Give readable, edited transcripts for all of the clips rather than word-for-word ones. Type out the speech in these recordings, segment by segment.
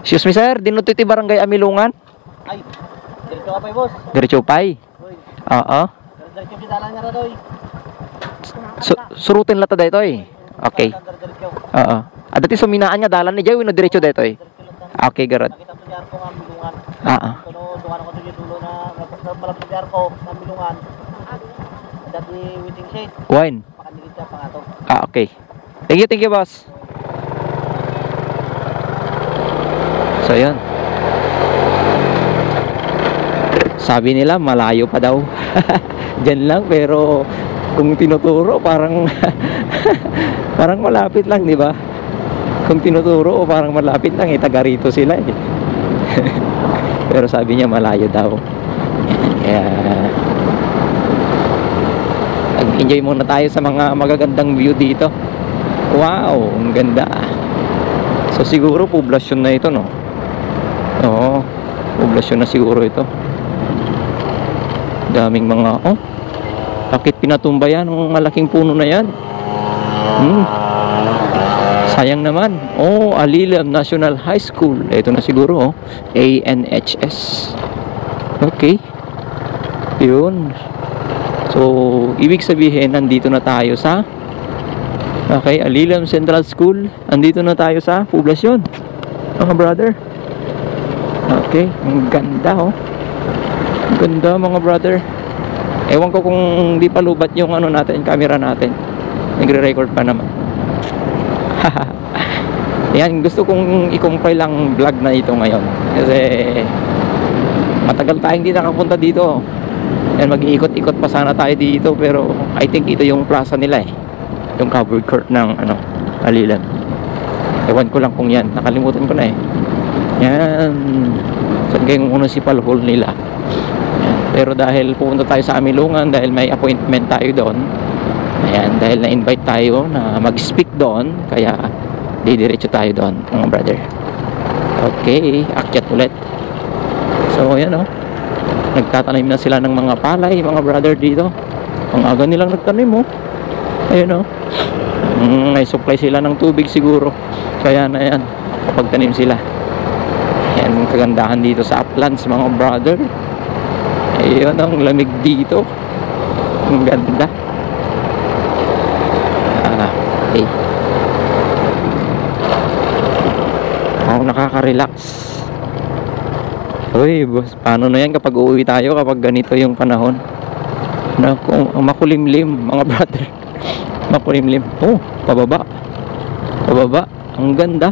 Excuse me sir, dinuto iti barangay Amilungan? Ay, diretso ka pa boss. Diretso pay? Uy, Oo. diretso bidalan nga na doy. Surutin lata dito eh. Okay. Diretso. Oo. Dati suminaan nga dalan ni Jay, no diretso dito eh. Okay, garad. Nakita mo diyan ko nga milungan. Oo. Kuno dukan ko tuyo tulo na malapit diyan ko sa milungan. Dati waiting shade. Wine. Pakandigit ka pa nga to. Okay. Thank you boss. So yun. Sabi nila malayo pa daw. Diyan lang pero kung tinuturo parang parang malapit lang, di ba? Kung tinuturo parang malapit lang, taga rito sila eh. Pero sabi niya malayo daw. Kaya enjoy muna tayo sa mga magagandang view dito. Wow, ang ganda. So siguro poblasyon na ito, no? Oo, poblasyon na siguro ito. Daming mga, bakit pinatumba yan ang malaking puno na yan? Sayang naman. Alilam National High School. Ito na siguro, ANHS. Okay. Yun. So, ibig sabihin, nandito na tayo sa Alilam Central School. Nandito na tayo sa poblasyon, mga brother. Okay, ang ganda ang ganda mga brother. Ewan ko kung di pa lubat yung natin, camera natin. Nagre-record pa naman. Yan, gusto kong i-compile lang vlog na ito ngayon. Kasi matagal tayong hindi nakapunta dito. Yan, mag-iikot-ikot pa sana tayo dito. Pero I think ito yung plaza nila eh. Yung covered court ng Alilan. Ewan ko lang kung yan. Nakalimutan ko na eh. Yan. Saan kayong municipal hall nila. Yan. Pero dahil pupunta tayo sa Amilungan, dahil may appointment tayo doon. Ayan, dahil na-invite tayo na mag-speak doon, kaya didiretso tayo doon, mga brother. Okay, akyat ulit. So, ayan nagtatanim na sila ng mga palay, mga brother dito. Ang aga nilang nagtanim Ayun may supply sila ng tubig siguro. Kaya na yan, kapag tanim sila. Ayan, ang kagandahan dito sa uplands, mga brother. Ayun, ang lamig dito. Ang ganda. Okay. Nakaka-relax. Uy, boss, paano na yan kapag uuwi tayo kapag ganito yung panahon? Naku, makulimlim, mga brother. Makulimlim. Pababa. Pababa. Ang ganda.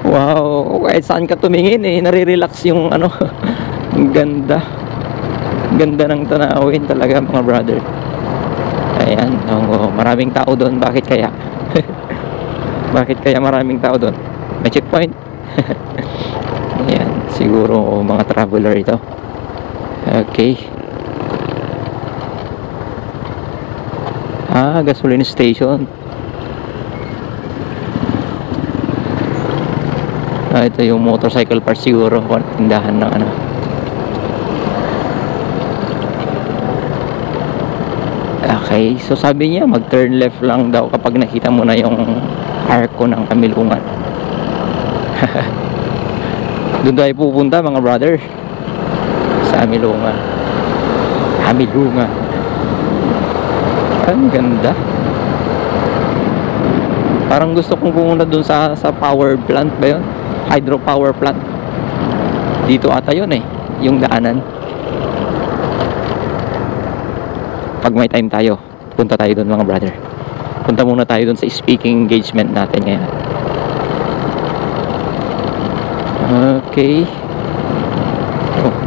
Wow, kahit saan ka tumingin nare-relax yung ang ganda. Ganda ng tanawin talaga, mga brother. Ayan, maraming tao doon. Bakit kaya? Bakit kaya maraming tao doon? May checkpoint. Ayan, siguro mga traveler ito. Okay. Gasoline station. Ito yung motorcycle parts siguro. Tindahan ng Okay, so sabi niya mag-turn left lang daw kapag nakita mo na yung arko ng Amilungan. Doon tayo pupunta, mga brother, sa Amilungan. Amilungan. Ang ganda. Parang gusto kong pumunta doon sa power plant ba yun? Hydropower plant. Dito ata yun yung daanan. Pag may time tayo, punta tayo doon, mga brother. Punta muna tayo doon sa speaking engagement natin ngayon. Okay.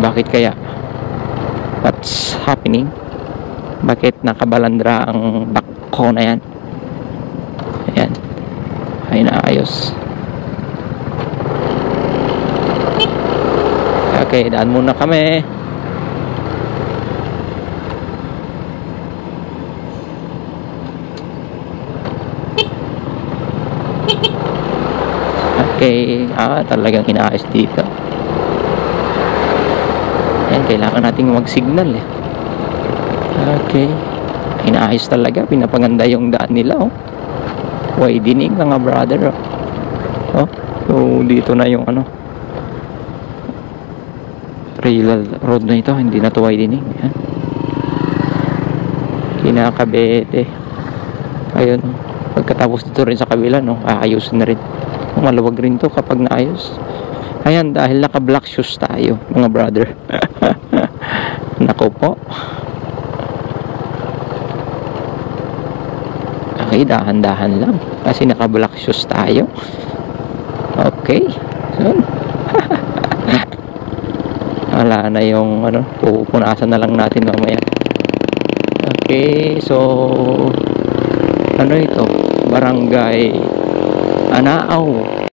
Bakit kaya? What's happening? Bakit nakabalandra ang bako na yan? Ayan. Ay, naayos. Okay, daan muna kami. Okay, talagang inaayos dito. Ayan, kailangan nating mag-signal Okay, inaayos talaga, pinapaganda yung daan nila Widening, mga brother Oh, so dito na yung ano, rail road na ito, hindi na to widening. Yan. Kinakabete. Ayun. Pagkatapos dito rin sa kabila, no, aayusin na rin. Maluwag rin to kapag naayos. Ayan, dahil naka black shoes tayo, mga brother. Nako po. Okay, dahan-dahan lang kasi naka black shoes tayo. Okay, so wala na yung ano, pupunasan na lang natin mamaya. Okay, so ano ito, Barangay Anao.